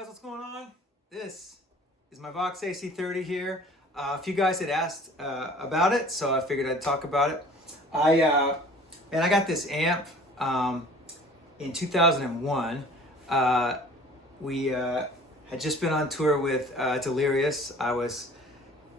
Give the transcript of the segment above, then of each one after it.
guys, what's going on? This is my Vox AC30 here. A few guys had asked about it, so I figured I'd talk about it. I got this amp in 2001. We had just been on tour with Delirious. I was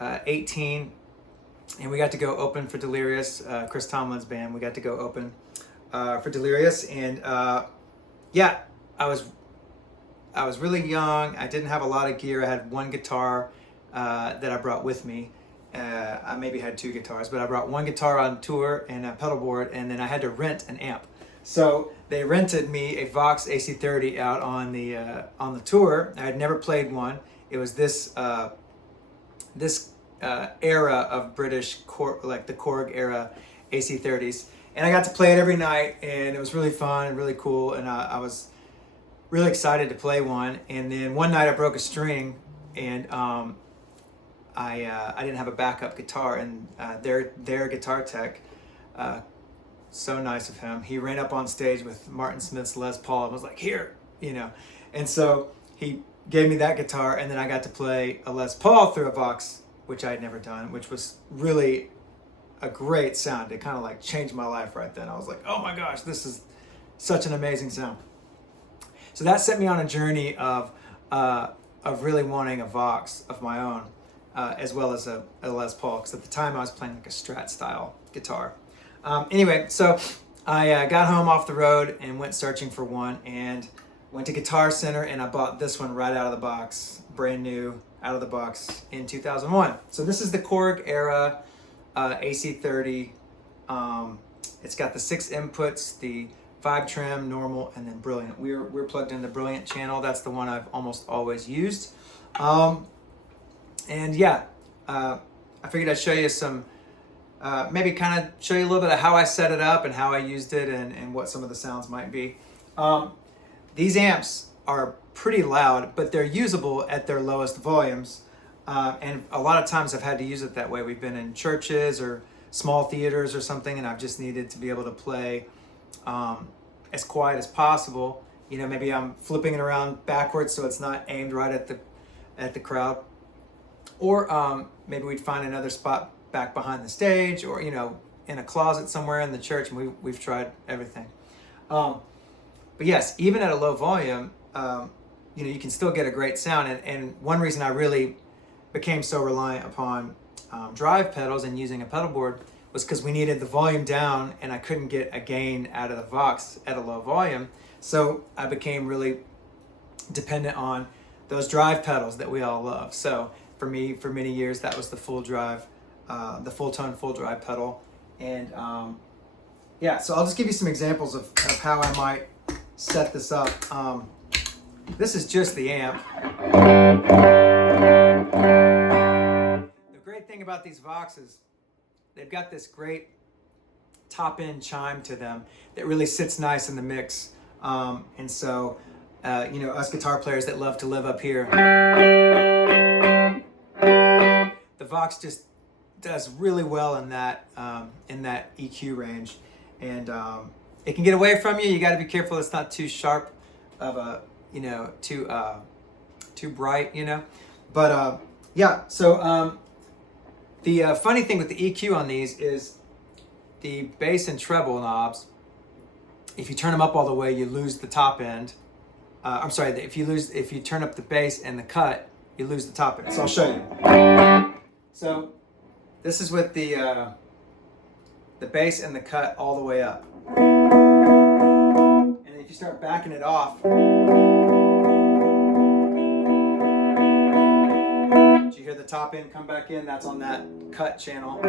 18, and we got to go open for Delirious, Chris Tomlin's band. We got to go open for Delirious, and yeah, I was really young. I didn't have a lot of gear. I had one guitar that I brought with me. I maybe had two guitars, but I brought one guitar on tour and a pedal board, and then I had to rent an amp. So they rented me a Vox AC30 out on the tour. I had never played one. It was this era of British like the Korg era AC30s, and I got to play it every night, and it was really fun and really cool, and I was really excited to play one. And then one night I broke a string, and I didn't have a backup guitar, and their guitar tech, so nice of him, he ran up on stage with Martin Smith's Les Paul and was like, here, and so he gave me that guitar, and then I got to play a Les Paul through a Vox, which I had never done, which was really a great sound. It kind of like changed my life right then. I was like, oh my gosh, this is such an amazing sound. So that set me on a journey of really wanting a Vox of my own, as well as a Les Paul, because at the time I was playing like a Strat style guitar. Anyway, so I got home off the road and went searching for one, and went to Guitar Center, and I bought this one right out of the box, brand new, out of the box in 2001. So this is the Korg era AC30. It's got the 6 inputs, the 5 trim, normal, and then brilliant. We're plugged in the brilliant channel. That's the one I've almost always used. And yeah, I figured I'd show you some, maybe kind of show you a little bit of how I set it up and how I used it, and what some of the sounds might be. These amps are pretty loud, but they're usable at their lowest volumes. And a lot of times I've had to use it that way. We've been in churches or small theaters or something, and I've just needed to be able to play as quiet as possible. Maybe I'm flipping it around backwards so it's not aimed right at the crowd. Or maybe we'd find another spot back behind the stage, or in a closet somewhere in the church, and we've tried everything. But yes, even at a low volume, you can still get a great sound. And one reason I really became so reliant upon drive pedals and using a pedal board was because we needed the volume down, and I couldn't get a gain out of the Vox at a low volume. So I became really dependent on those drive pedals that we all love. So for me, for many years, that was the full drive, the full tone, full drive pedal. And yeah, so I'll just give you some examples of how I might set this up. This is just the amp. The great thing about these Voxes, they've got this great top-end chime to them that really sits nice in the mix. And so, us guitar players that love to live up here, the Vox just does really well in that EQ range. And it can get away from you. You got to be careful it's not too sharp of a, too bright, But yeah, so the funny thing with the EQ on these is the bass and treble knobs. If you turn them up all the way, you lose the top end. I'm sorry, if you turn up the bass and the cut, you lose the top end. So I'll show you. So this is with the bass and the cut all the way up. And if you start backing it off, did you hear the top end come back in? That's on that cut channel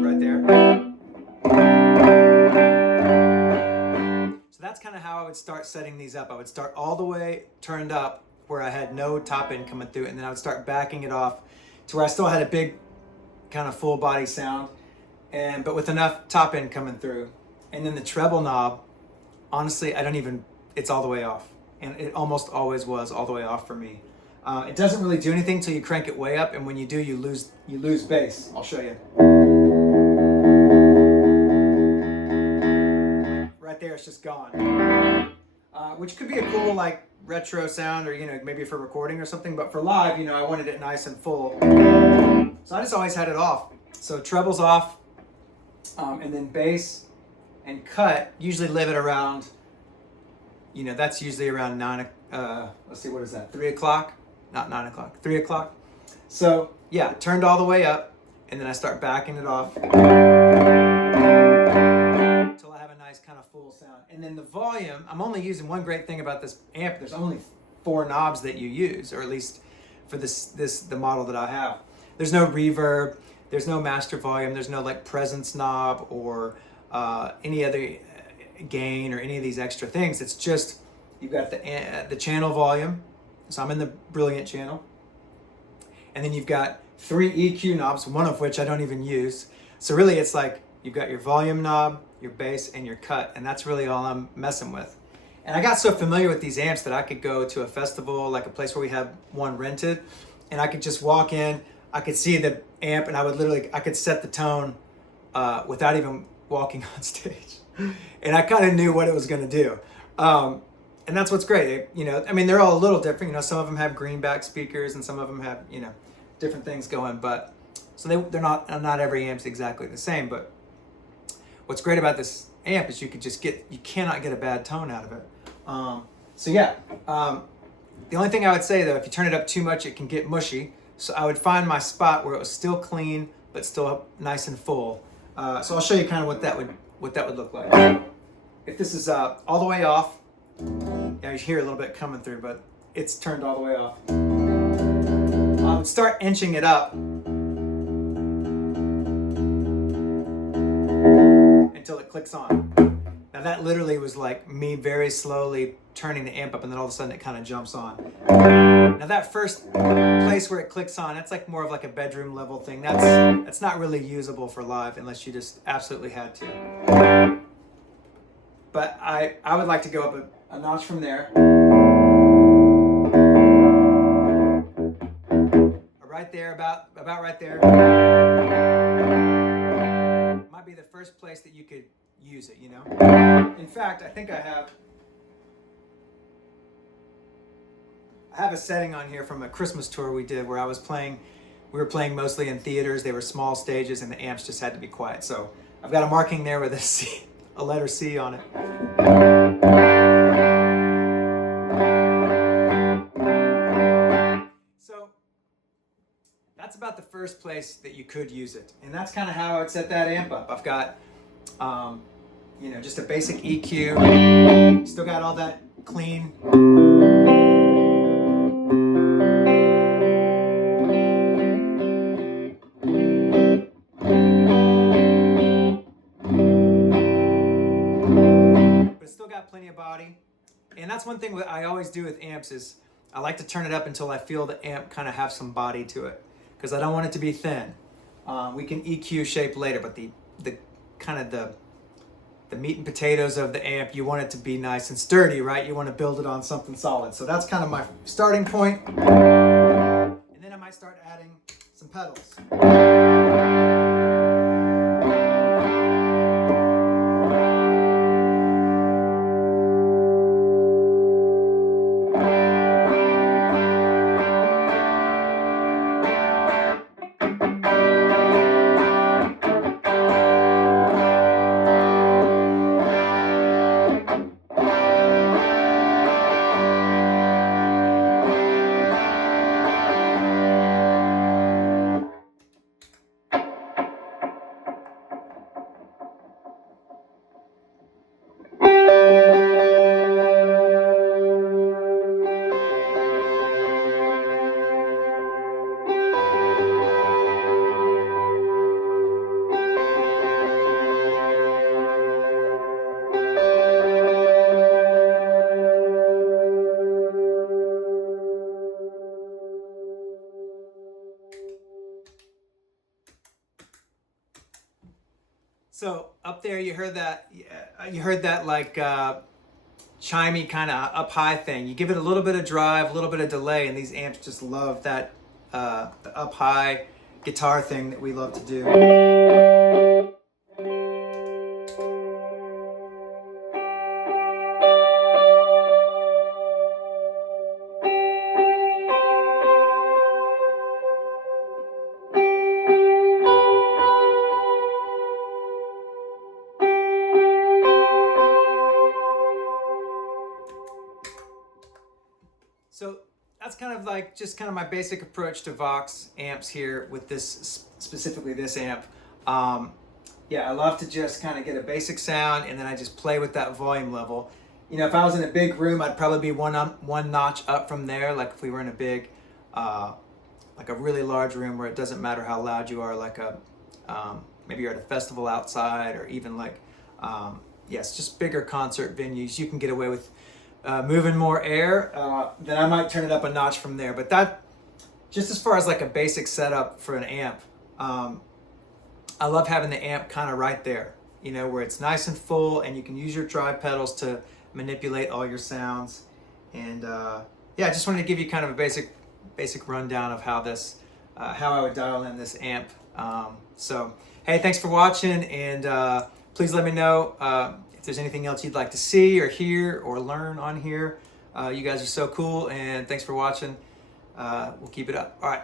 right there. So that's kind of how I would start setting these up. I would start all the way turned up where I had no top end coming through, and then I would start backing it off to where I still had a big kind of full body sound, but with enough top end coming through. And then the treble knob, honestly, it's all the way off. And it almost always was all the way off for me. It doesn't really do anything until you crank it way up, and when you do, you lose bass. I'll show you. Right there, it's just gone. which could be a cool like retro sound, or you know, maybe for recording or something. But for live, you know, I wanted it nice and full, so I just always had it off. So treble's off, and then bass and cut usually live at around, you know, that's usually around 9. Let's see, what is that? 3 o'clock? Not 9 o'clock. 3 o'clock. So yeah, turned all the way up, and then I start backing it off until I have a nice kind of full sound. And then the volume, I'm only using one great thing about this amp. There's only 4 knobs that you use, or at least for the model that I have. There's no reverb. There's no master volume. There's no like presence knob or any other gain or any of these extra things. It's just, you've got the channel volume. So I'm in the Brilliant channel. And then you've got 3 EQ knobs, one of which I don't even use. So really it's like you've got your volume knob, your bass, and your cut. And that's really all I'm messing with. And I got so familiar with these amps that I could go to a festival, like a place where we have one rented, and I could just walk in, I could see the amp, and I could set the tone without even walking on stage. And I kind of knew what it was going to do. And that's what's great. You know, I mean, they're all a little different. You know, some of them have greenback speakers, and some of them have, you know, different things going. But so they're not every amp's exactly the same. But what's great about this amp is you cannot get a bad tone out of it. So yeah, the only thing I would say though, if you turn it up too much, it can get mushy. So I would find my spot where it was still clean but still nice and full. So I'll show you kind of what that would look like. If this is all the way off, yeah, you hear a little bit coming through, but it's turned all the way off. I would start inching it up until it clicks on. Now that literally was like me very slowly turning the amp up, and then all of a sudden it kind of jumps on. Now that first place where it clicks on, that's like more of like a bedroom level thing. That's not really usable for live unless you just absolutely had to. But I would like to go up a notch from there. Right there, about right there. Might be the first place that you could use it, you know? In fact, I think I have a setting on here from a Christmas tour we did where we were playing mostly in theaters. They were small stages and the amps just had to be quiet. So I've got a marking there with a letter C on it. So that's about the first place that you could use it. And that's kind of how I would set that amp up. I've got, you know, just a basic EQ. Still got all that clean. Plenty of body. And that's one thing that I always do with amps is I like to turn it up until I feel the amp kind of have some body to it, because I don't want it to be thin. We can EQ shape later, but the kind of the meat and potatoes of the amp, you want it to be nice and sturdy, right? You want to build it on something solid. So that's kind of my starting point. And then I might start adding some pedals. So up there, you heard that like chimey kind of up high thing. You give it a little bit of drive, a little bit of delay, and these amps just love that the up high guitar thing that we love to do. like just kind of my basic approach to Vox amps here with this, specifically this amp. Yeah, I love to just kind of get a basic sound, and then I just play with that volume level. You know, if I was in a big room, I'd probably be one notch up from there. Like if we were in a big, like a really large room where it doesn't matter how loud you are, like maybe you're at a festival outside, or even like, yes, just bigger concert venues, you can get away with moving more air, then I might turn it up a notch from there. But that, just as far as like a basic setup for an amp, I love having the amp kind of right there, you know, where it's nice and full, and you can use your drive pedals to manipulate all your sounds. And yeah, I just wanted to give you kind of a basic rundown of how this, how I would dial in this amp. So, hey, thanks for watching, and please let me know if there's anything else you'd like to see or hear or learn on here. You guys are so cool, and thanks for watching. We'll keep it up. All right.